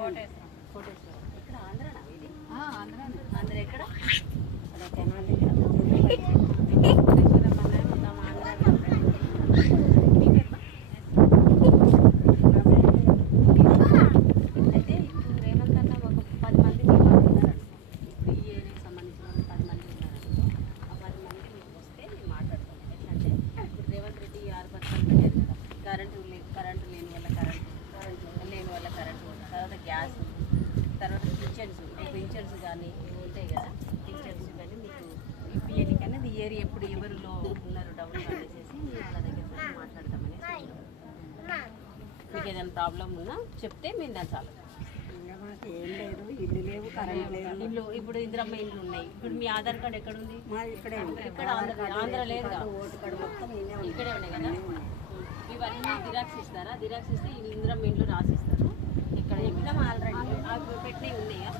కోటేశ్వరం ఇక్కడ ఆంధ్రనా ఇది? ఆంధ్ర ఆంధ్ర ఎక్కడ? తెనాలి కోటేశ్వరం అన్నది మొత్తం ఆంధ్ర. అయితే ఇప్పుడు రేవంత్ అన్న ఒక 10 మంది మీ వాళ్ళు ఉన్నారనుకో, ఇప్పుడు ఈ ఏరియాకి సంబంధించిన వాళ్ళు 10 మంది ఉన్నారనుకో, ఆ 10 మంది మీకు వస్తే మేము మాట్లాడతాం. ఎట్లంటే ఇప్పుడు రేవంత్ రెడ్డి 6 పథకాలు పెట్టారు కదా, కరెంటు లేని వల్ల కరెంటు లేని వల్ల కరెంటు, తర్వాత గ్యాస్, తర్వాత పింఛన్స్ కానీ ఉంటాయి కదా, పింఛన్స్ కానీ మీకు ఇప్పియడానికి అనేది ఈ ఏరియా ఎప్పుడు ఎవరిలో ఉన్నారు డౌన్ అనేసి వాళ్ళ దగ్గర మాట్లాడతామని. మీకు ఏదైనా ప్రాబ్లం ఉన్నా చెప్తే మేము దాన్ని చాలు. మాకు ఏం లేదు, ఇల్లు లేవు, కరెంట్ లేదు. ఇల్లు ఇప్పుడు ఇందిరమ్మ ఇండ్లు ఉన్నాయి. ఇప్పుడు మీ ఆధార్ కార్డు ఎక్కడ ఉంది? మా ఇక్కడే ఉంది. ఇక్కడ ఆంధ్ర లేదు, ఓటు కార్డు మొత్తం ఇక్కడే ఉన్నాయి కదా. ఇవన్నీ జిరాక్స్ ఇస్తారా? జిరాక్స్ ఇస్తే ఈ ఇందిరమ్మ ఇండ్లు రాసిస్తారు. ఇక్కడ చెప్తాం ఆల్రెడీ పెట్టినవి ఉన్నాయా?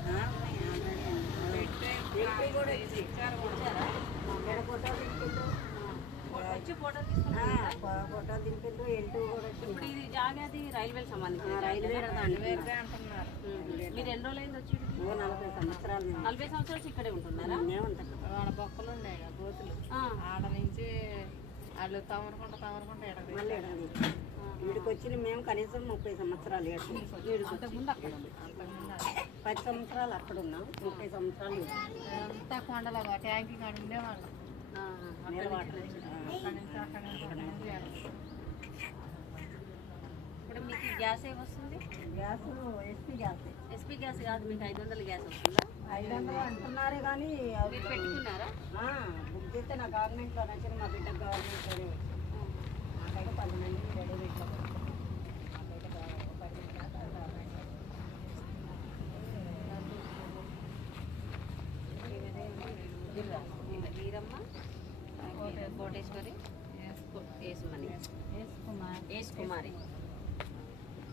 వచ్చి ఫోటో ఫోటోలు దింపిండ్రు, ఎంటూ కూడా ఇప్పుడు ఇది జాగాది రైల్వే సంబంధించిన రైల్వే మీరు ఎన్ని రోజులు అయింది వచ్చి? 40 సంవత్సరాలు 40 సంవత్సరాలు ఇక్కడే ఉంటున్నారా? ఉంటారు. ఆడ బొక్కలు ఉన్నాయి కదా గోతులు, ఆడ నుంచి వాళ్ళు తమరకుండా మళ్ళీ వీడికి వచ్చిన మేము కనీసం 30 సంవత్సరాలు అంతకుముందు అక్కడ ఉంది. అంతకుముందు 10 సంవత్సరాలు అక్కడ ఉన్నాం, 30 సంవత్సరాలు అంతా కొండల ట్యాంకి కాడ ఉండేవాళ్ళు. ఇప్పుడు మీకు గ్యాస్ ఏమొస్తుంది? Gas SP gas. SP gas కాదు, మీకు 500 గ్యాస్ వస్తుందా? 500 అంటున్నారు కానీ మీరు పెట్టుకున్నారా? బుక్ చేస్తే నా గవర్నమెంట్లో నచ్చిన మా బిడ్డ గవర్నమెంట్లోనే నాకైతే 10 మంది రెడీ పెట్టారు. వీరమ్మ, కోటేశ్వరి, ఏస్ కుమారి.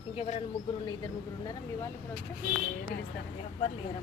ఇంకెవరైనా 3 2 ముగ్గురు ఉన్నారా మీ వాళ్ళు? ఇప్పుడు వస్తే పిలుస్తారు. ఎవ్వరు లేరు.